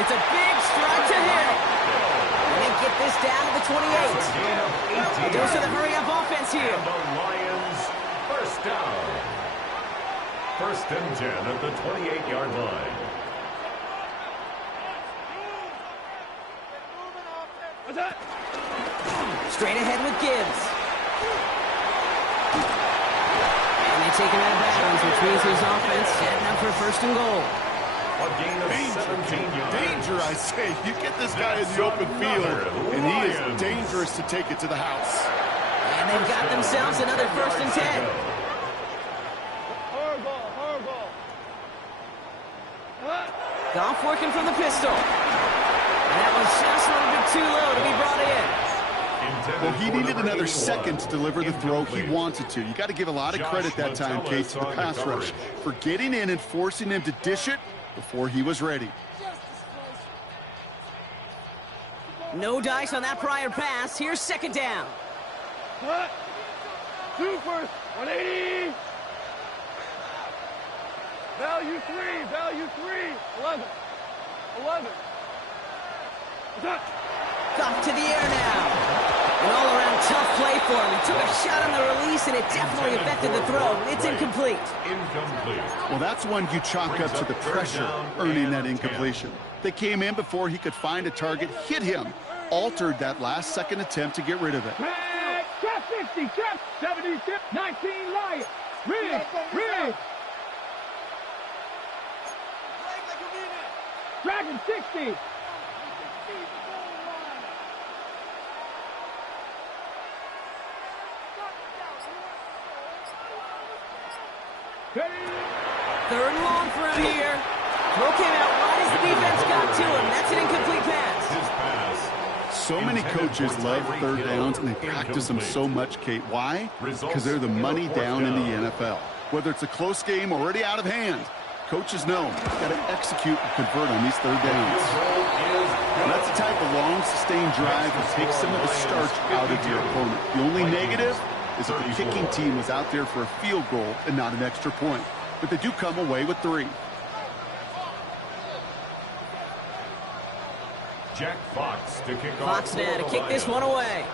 It's a big strike to hit. And they get this down to the 28. It goes to the hurry-up offense here. And the Lions first down. First and 10 at the 28-yard line. Straight ahead with Gibbs. And they take him out of bounds, which means his offense setting up for first and goal. A gain of 17 yards. Danger, I say. You get this guy in the open field, and he is dangerous to take it to the house. And they've got themselves another first and 10. Goff working from the pistol. And that was just a little bit too low to be brought in. Well, he needed another second to deliver the throw he wanted to. You got to give a lot of credit that time, Kate, to the pass rush for getting in and forcing him to dish it before he was ready. No dice on that prior pass. Here's second down. What? 2 first. 180. Value 3. Value 3. 11. 11. Goff to the air now. An all-around tough play for him. He took a shot on the release, and it definitely affected the throw. It's incomplete. Well, that's one you chalk up to the pressure, earning that incompletion. They came in before he could find a target, hit him, altered that last-second attempt to get rid of it. Trap 60, trap 70, 19 Lions. Rig. Dragon 60. Third and long for him here. Throw came out right as the defense got to him. That's an incomplete pass. So many coaches love third downs, and they practice them so much, Kate. Why? Because they're the money down in the NFL. Whether it's a close game already out of hand, coaches know you've got to execute and convert on these third downs. And that's the type of long, sustained drive that takes some of the starch out of your opponent. The only negative is if the kicking team was out there for a field goal and not an extra point. But they do come away with 3. Jack Fox to kick off. Fox now to kick this one away.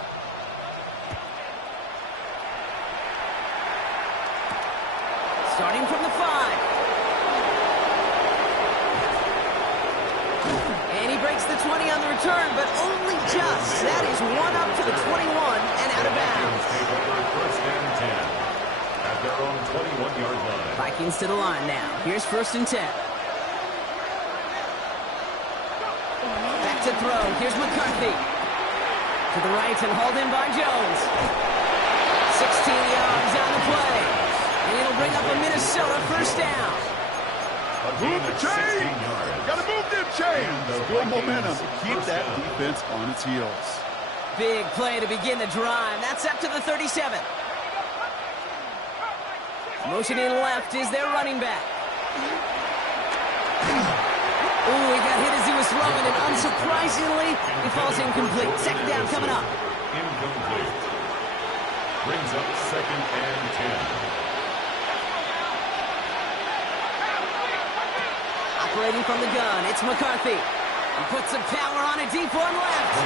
Starting from the 5. And he breaks the 20 on the return, but only just. That is one up to the 21 and out of bounds. First and 10 at their own 21-yard line. Vikings to the line now. Here's first and 10. Back to throw. Here's McCarthy. To the right and hauled in by Jones. 16 yards on the play. And it'll bring up a Minnesota first down. Move the chain! Gotta move them chains! Good momentum to keep that defense on its heels. Big play to begin the drive. That's up to the 37. Motioning left is their running back. Ooh, he got hit as he was throwing, and unsurprisingly, he falls incomplete. Second down coming up. Incomplete. Brings up second and 10. Operating from the gun, it's McCarthy. He puts some power on it, deep one left.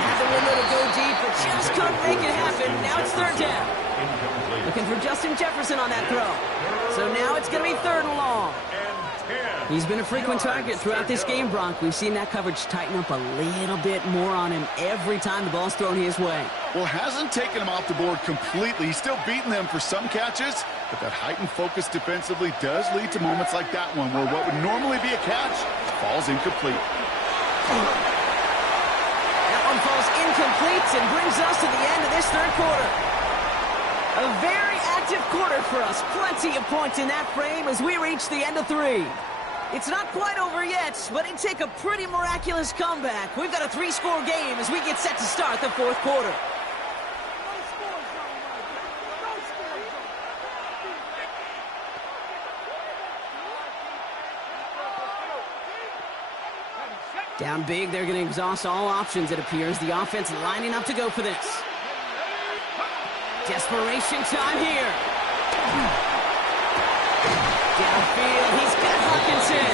Had the window to go deep, but just couldn't make it happen. Now it's third down. Looking for Justin Jefferson on that throw. So now it's going to be third and long. He's been a frequent target throughout this game, Bronk. We've seen that coverage tighten up a little bit more on him every time the ball's thrown his way. Well, hasn't taken him off the board completely. He's still beating them for some catches, but that heightened focus defensively does lead to moments like that one where what would normally be a catch falls incomplete. That one falls incomplete and brings us to the end of this third quarter. A very active quarter for us. Plenty of points in that frame as we reach the end of 3. It's not quite over yet, but it'd take a pretty miraculous comeback. We've got a 3-score game as we get set to start the fourth quarter. Down big, they're going to exhaust all options, it appears. The offense lining up to go for this. Desperation time here. Downfield, he's got Hawkinson.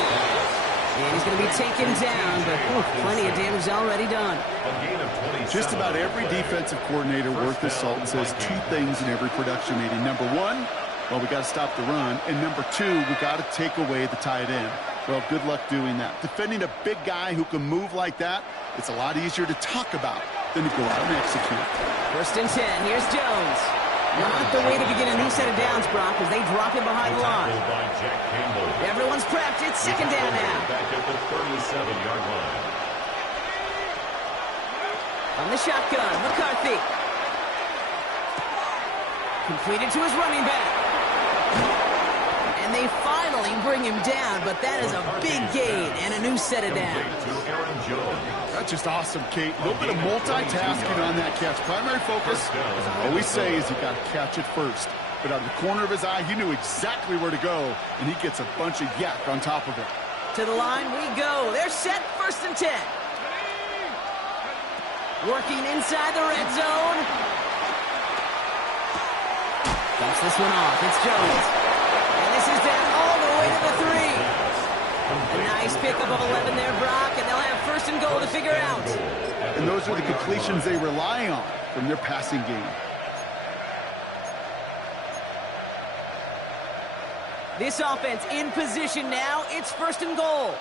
And he's going to be taken down, but plenty of damage already done. Just about every defensive coordinator worth his salt says 2 things in every production meeting. Number 1, Well, we got to stop the run. And number 2, we got to take away the tight end. Well, good luck doing that. Defending a big guy who can move like that, it's a lot easier to talk about than to go out and execute. 1st and 10. Here's Jones. Not the way to begin a new set of downs, Brock, as they drop him behind the line. Everyone's prepped. It's 2nd down now. Back at the 37-yard line. On the shotgun, McCarthy. Completed to his running back. And they finally bring him down, but that is a big gain and a new set of downs. That's just awesome, Kate. A little bit of multitasking on that catch. Primary focus, as I always say, is you got to catch it first. But out of the corner of his eye, he knew exactly where to go, and he gets a bunch of yak on top of it. To the line we go. They're set, 1st and 10. Working inside the red zone. Dumps this one off. It's Jones. And this is down all the way to the 3. A nice pickup of 11 there, Brock, and they'll have 1st and goal to figure out. And those are the completions they rely on from their passing game. This offense in position now. It's 1st and goal.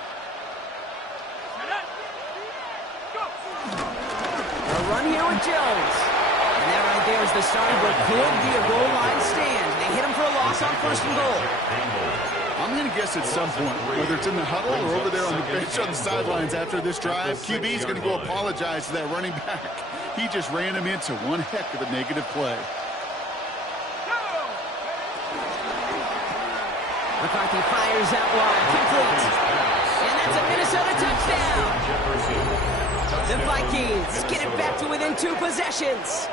A run here with Jones. And that right there is the start of what could be a goal line stand. They hit him for a loss on 1st and goal. I'm going to guess at some point, whether it's in the huddle or over there on the bench on the sidelines after this drive, QB's going to go apologize to that running back. He just ran him into one heck of a negative play. McCarthy fires out wide, complete. And that's a Minnesota touchdown. The Vikings get it back to within 2 possessions.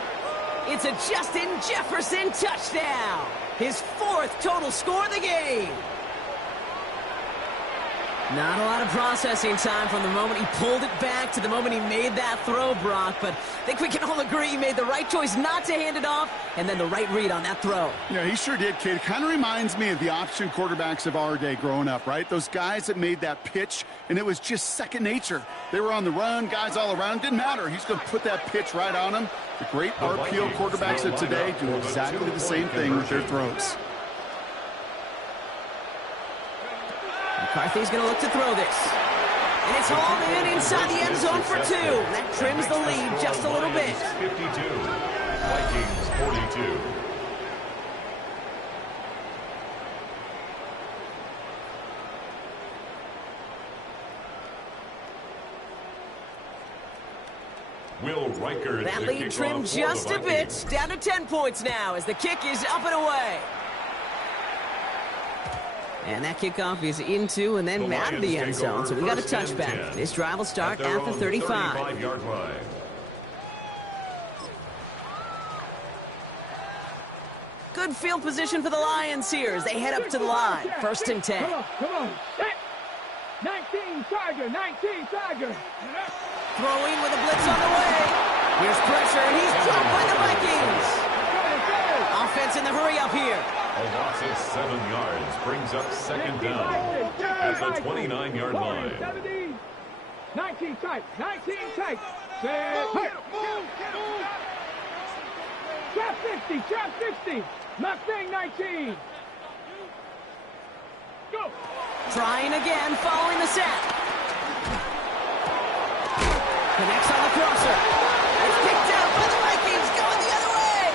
It's a Justin Jefferson touchdown. His 4th total score of the game. Not a lot of processing time from the moment he pulled it back to the moment he made that throw, Brock. But I think we can all agree he made the right choice not to hand it off, and then the right read on that throw. Yeah, he sure did, Kate. It kind of reminds me of the option quarterbacks of our day growing up, right? Those guys that made that pitch, and it was just second nature. They were on the run, guys all around. Didn't matter. He's going to put that pitch right on him. The great RPO quarterbacks of today do exactly the same thing with their throws. McCarthy's going to look to throw this. And it's hauled in inside the end zone for 2. That trims the lead just a little bit. 52. Vikings 42. Will Riker. That lead trimmed just a bit. Down to 10 points now as the kick is up and away. And that kickoff is into and then out of the end zone. So we got a touchback. This drive will start at the 35. 35-yard line. Good field position for the Lions here as they head up to the line. 1st and 10. Come on, set. 19 Tiger, 19 Tiger. Throwing with a blitz on the way. Here's pressure, and he's dropped by the Vikings. Offense in the hurry up here. A loss of 7 yards brings up 2nd down at the 29-yard line. 19 tight, 19 tight. Set. Trap 60, trap 60. Mustang 19. Go. Trying again, following the set. Connects on the crosser. It's picked out by the Vikings, going the other way.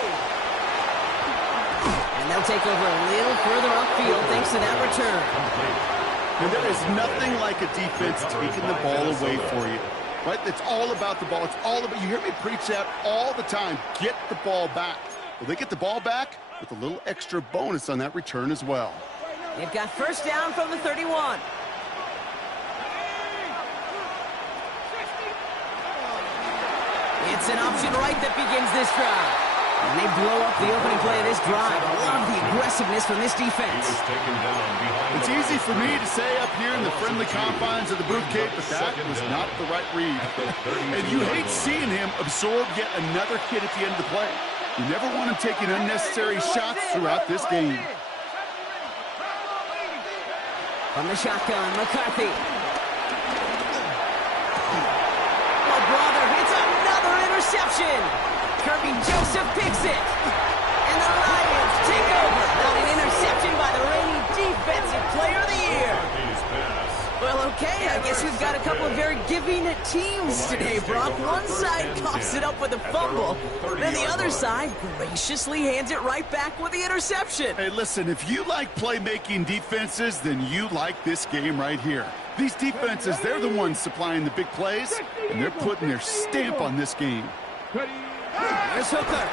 And they'll take over a little further upfield thanks to that return. And there is nothing like a defense taking the ball away for you. Right? It's all about the ball. It's all about, you hear me preach that all the time. Get the ball back. Well, they get the ball back with a little extra bonus on that return as well. They've got 1st down from the 31. It's an option right that begins this drive. And they blow up the opening play of this drive. I love the aggressiveness from this defense. It's easy for me to say up here in the friendly confines of the booth, Kate, but that was not the right read. And you hate seeing him absorb yet another hit at the end of the play. You never want him taking unnecessary shots throughout this game. From the shotgun, McCarthy. Oh, brother, it's another interception. Kirby Joseph picks it. And the Lions take over. Not an interception by the reigning Defensive Player of the Year. Well, okay, I guess we've got a couple of very giving teams today, Brock. One side coughs it up with a fumble, then the other side graciously hands it right back with the interception. Hey, listen, if you like playmaking defenses, then you like this game right here. These defenses, they're the ones supplying the big plays, and they're putting their stamp on this game. Here's Hooker.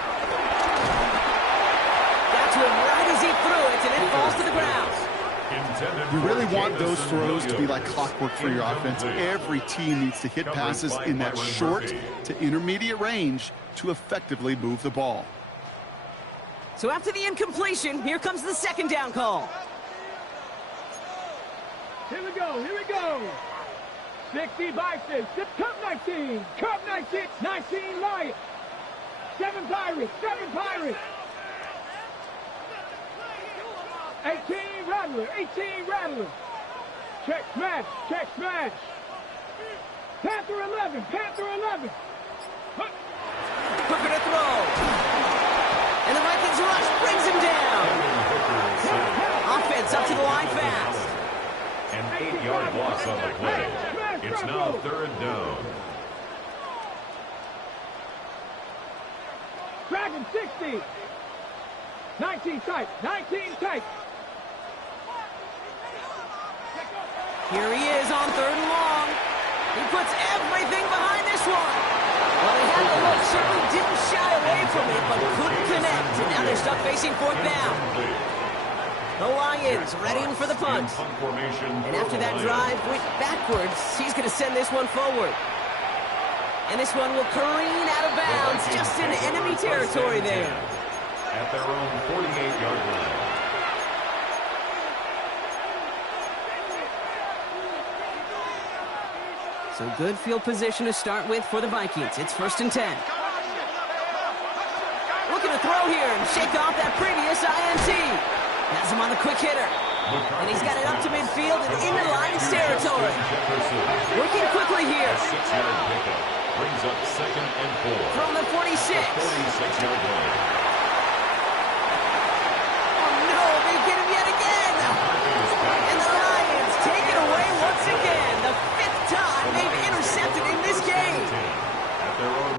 Got to him right as he threw it, and it falls to the ground. You really want those throws to be like clockwork for your offense. Every team needs to hit passes in that short to intermediate range to effectively move the ball. So after the incompletion, here comes the second down call. Here we go, here we go. 60 Bison, Cup 19, Cup 19, 19 Lions. 7 Pirates, 7 Pirates. 18 Rattler, 18 Rattler. Check smash, check smash. Panther 11, Panther 11. Hooker to throw. And the Vikings rush brings him down. Offense up to the line fast. An 8-yard loss on the play. It's now third down. Dragon 60. 19 tight, 19 tight. Here he is on third and long. He puts everything behind this one. Well, he had the look, certainly didn't shy away from it, but couldn't connect. And now they're stuck facing fourth down. The Lions readying for the punt. And after that drive went backwards, he's going to send this one forward. And this one will careen out of bounds, just in enemy territory there. At their own 48-yard line. So good field position to start with for the Vikings. It's 1st and 10. Looking to throw here and shake off that previous INT. Has him on the quick hitter. And he's got it up to midfield and into Lions territory. Working quickly here. 6-yard pickup brings up 2nd and 4. From the 46. 46-yard line. Oh no, they get him yet again. And the Lions take it away once again. The 5th time they've intercepted in this game. At their own.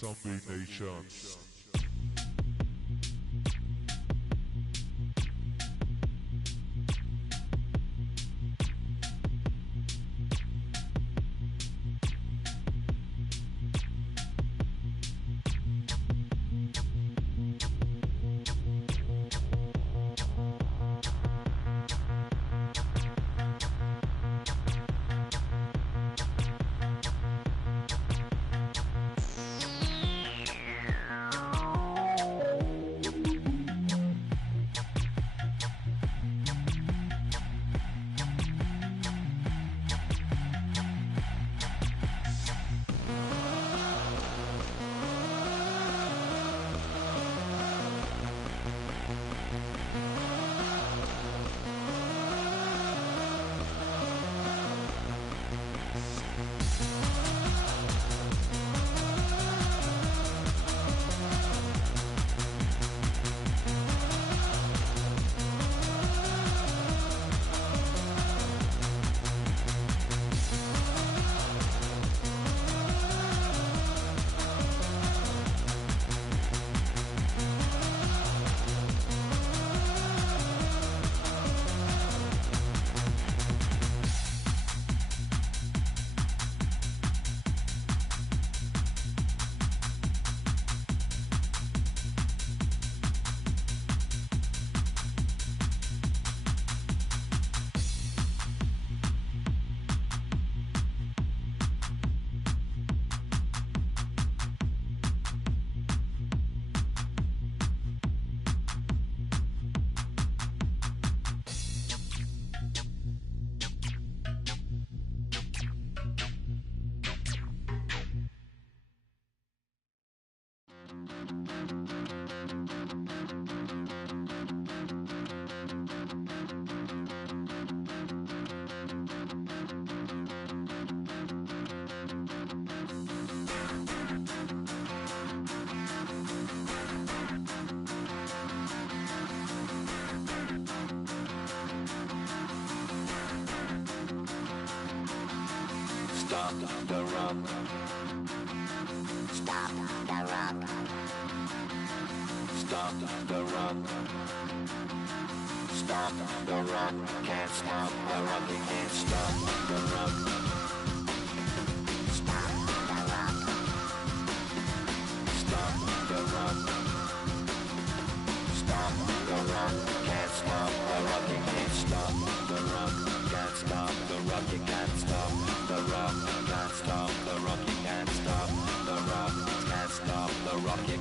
Zombie Nation. Stop the rock. Stop the rock. Stop the rock. Stop the rock. Can't stop the rock. You can't stop the rock. Stop the rock. Stop the rock. Stop the rock. Can't stop the rock. You can't stop the rock. Can't stop the rock. You can't stop the rock. Can't stop the rock. You can't stop the rock. Can't stop the rock. You